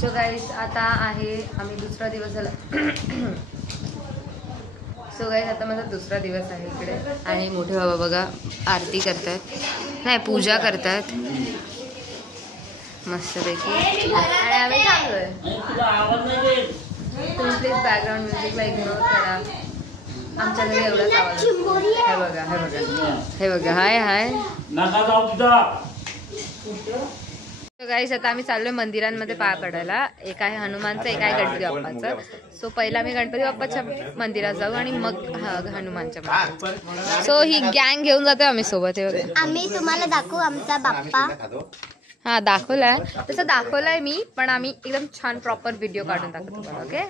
So guys आता आहे आम्ही दुसरा दिवस झाला. सो गाईज आता माझा दुसरा दिवस आहे इकडे आणि मोठे बाबा बघा आरती करतात, नाही पूजा करतात मस्तपैकी. आणि आम्ही थांबलोय. तुम्ही प्लीज बॅकग्राऊंड म्युझिकला इग्नोर करा. आमच्या घरी एवढाच आवाज. हे बघा हे बघा हे बघा. हाय हाय गाईस. आता आम्ही चाललोय मंदिरांमध्ये पाया पडायला. एक आहे हनुमानचं, एक आहे गणपती बाप्पाचं. सो पहिला मी गणपती बाप्पाच्या मंदिरात जाऊ आणि मग हनुमानच्या मंदिरात. सो ही गँग घेऊन जातोय आम्ही सोबत. हे बघा आम्ही तुम्हाला दाखवू आमचा बाप्पा. हा दाखवलाय, तसं दाखवलाय मी, पण आम्ही एकदम छान प्रॉपर व्हिडिओ काढून दाखवतो तुम्हाला. Okay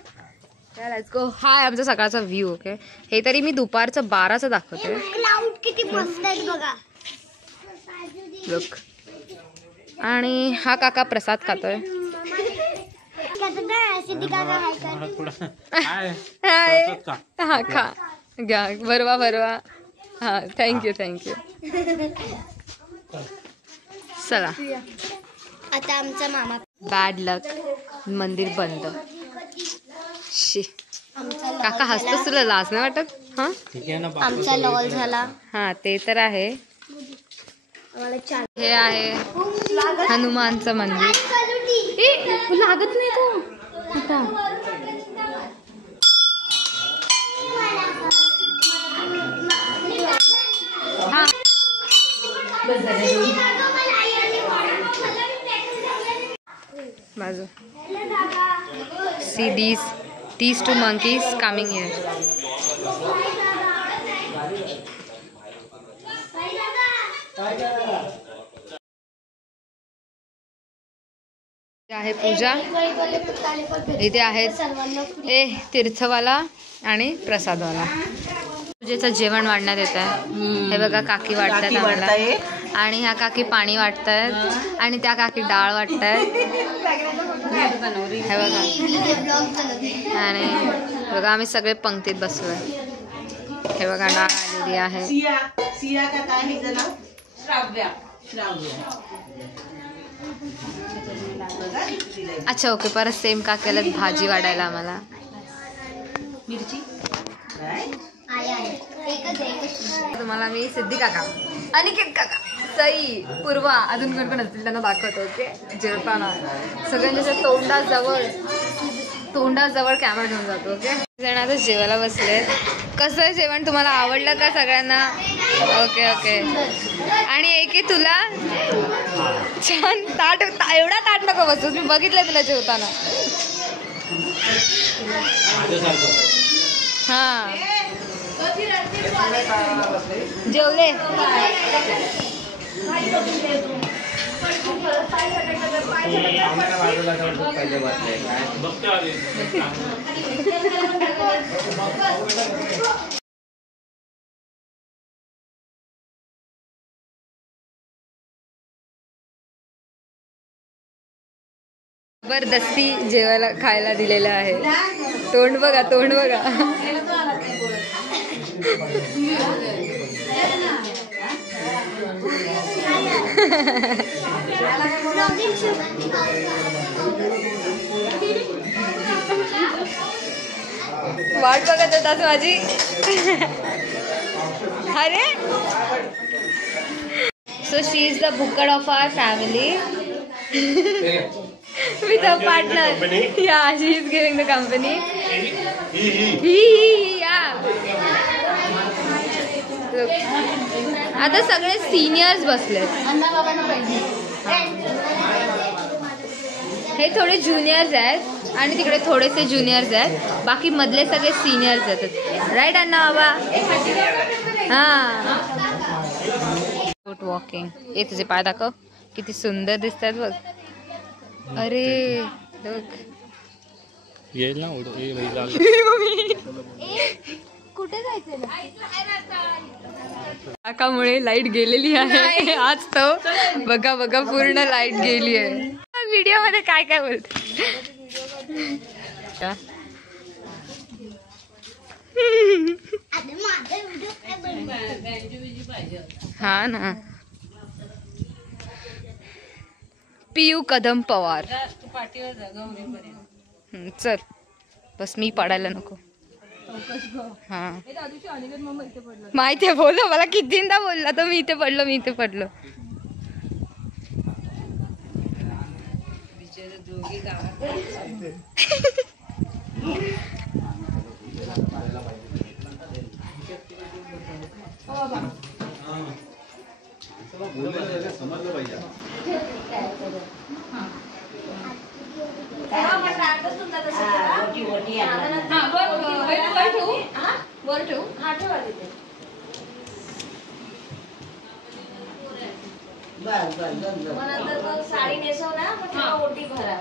let's go. हाय आमचा सकाळचा व्ह्यू. ओके हे तरी मी दुपारचं 12चं दाखवते. क्लाउड किती मस्त आहे बघा. लुक. आणि हा काका प्रसाद खातोय. हा खा घ्या. बरवा बरवा. हा थँक्यू थँक्यू. चला आता आमचा मामा. बॅड लक, मंदिर बंद. शी काका हसतोस, तुला लाज नाही वाटत? हा आमचा लॉल झाला. हा ते तर आहे. हे आहे हनुमानचं मंदिर. लागत नाही तो आता. हा बाजू. See these two monkeys coming here. आहे पूजा. इथे आहेत तीर्थवाला आणि प्रसादवाला. पूजेचं जेवण वाढण्यात येत आहे. हे बघा काकी वाटतात आम्हाला, आणि ह्या काकी पाणी वाटतायत, आणि त्या काकी डाळ वाटतायत. हे बघा. आणि बघा आम्ही सगळे पंक्तीत बसलोय. हे बघा डाळ आलेली आहे. अच्छा ओके. परत सेम काकेला भाजी वाढायला आम्हाला. मिरची तुम्हाला मी सिद्धी काका, अनिकेत काका, सई, पूर्वा, अजून कोण कोण असतील त्यांना दाखवतो. ओके जेवताना सगळ्यांच्या तोंडाजवळ कॅमेरा घेऊन जातो. ओके जण आता जेवायला बसलेत. कसं आहे जेवण, तुम्हाला आवडलं का सगळ्यांना? Okay okay. आणि एके तुला छान ताट, एवढा ताट नको बसू, मी बघितलं तुला जेवताना. हा जेवले. जबरदस्ती जेवायला खायला दिलेलं आहे. तोंड बघा, तोंड बघा. वाट बघत होतास माझी. अरे so she is the booked of our family with a partner. Yeah, she is giving the company. Yeah. आता सगळे सिनियर्स बसले. हे थोडे ज्युनियर्स आहेत आणि तिकडे थोडेसे ज्युनियर्स आहेत. बाकी मधले सगळे सिनियर्स आहेत. राईट अण्णा बाबा? हा. Good walking. ये तुझे पाय दाखव, किती सुंदर दिसतात बघ. अरे बघ. येईल ना कुठे जायचं? काकामुळे लाईट गेलेली आहे आज. तो बघा बघा पूर्ण लाईट गेली आहे. व्हिडिओ मध्ये काय काय बोलते. हा ना. पियू कदम पवार. चल बस मी पडायला नको. हा माहिती आहे बोललो मला कितींदा बोलला तर मी इथे पडलो. साडी नेसव ना मग ओटी भरा.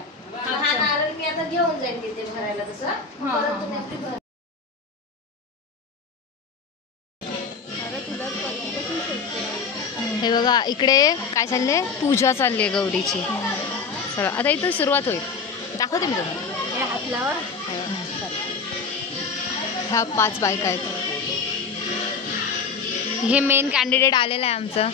हा नारळ मी आता घेऊन जाईन तिथे भरायला तसं. हे बघा इकडे काय चाललंय पूजा चालली आहे गौरीची. चला आता इथं सुरुवात होईल. दाखवते मी तुम्हाला. हातलावर ह्या 5 बायका आहेत. हे मेन कॅन्डिडेट आलेलं आहे आमचं.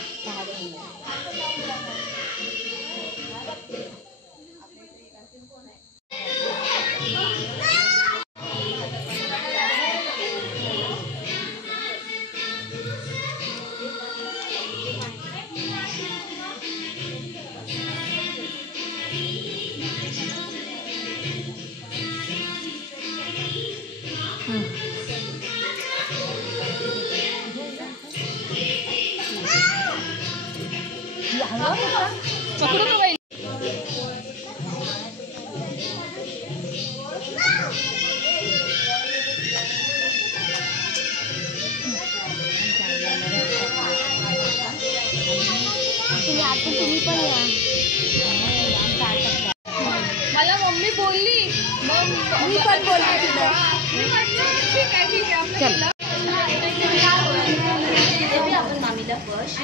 तुम्ही पण या. मला मम्मी बोलली मी पण बोलते तुला. चल आपण मामीला फर्स्ट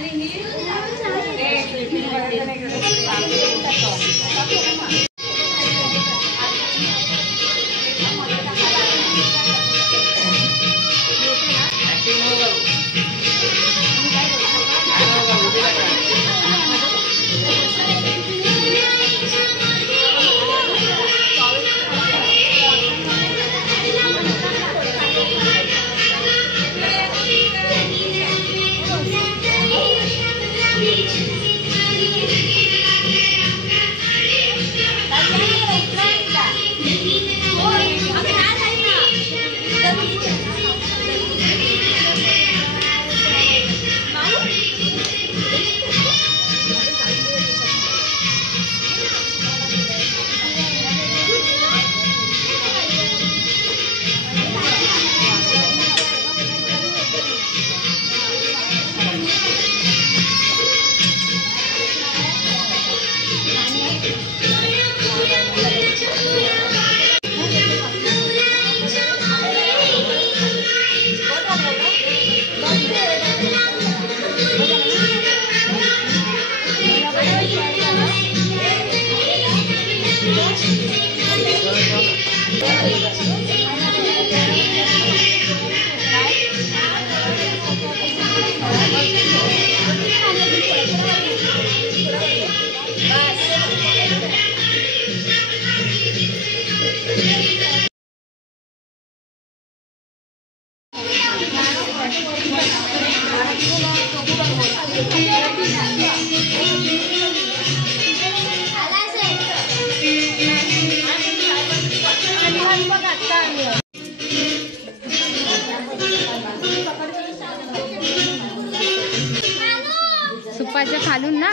सुपाच्या खालून ना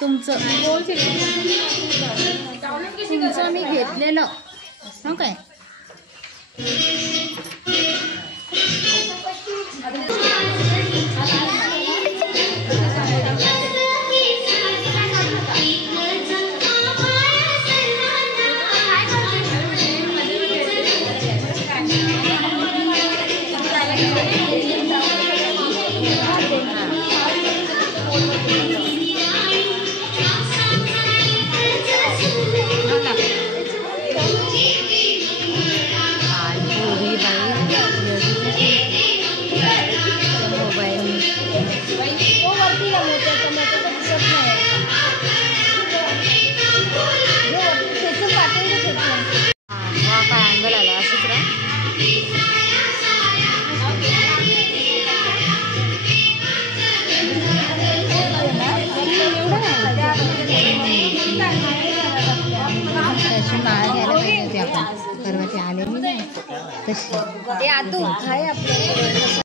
तुमचं मी घेतलेलं हो काय. परवा ती आलेली ना तशी. ते आतू आहे आपल्या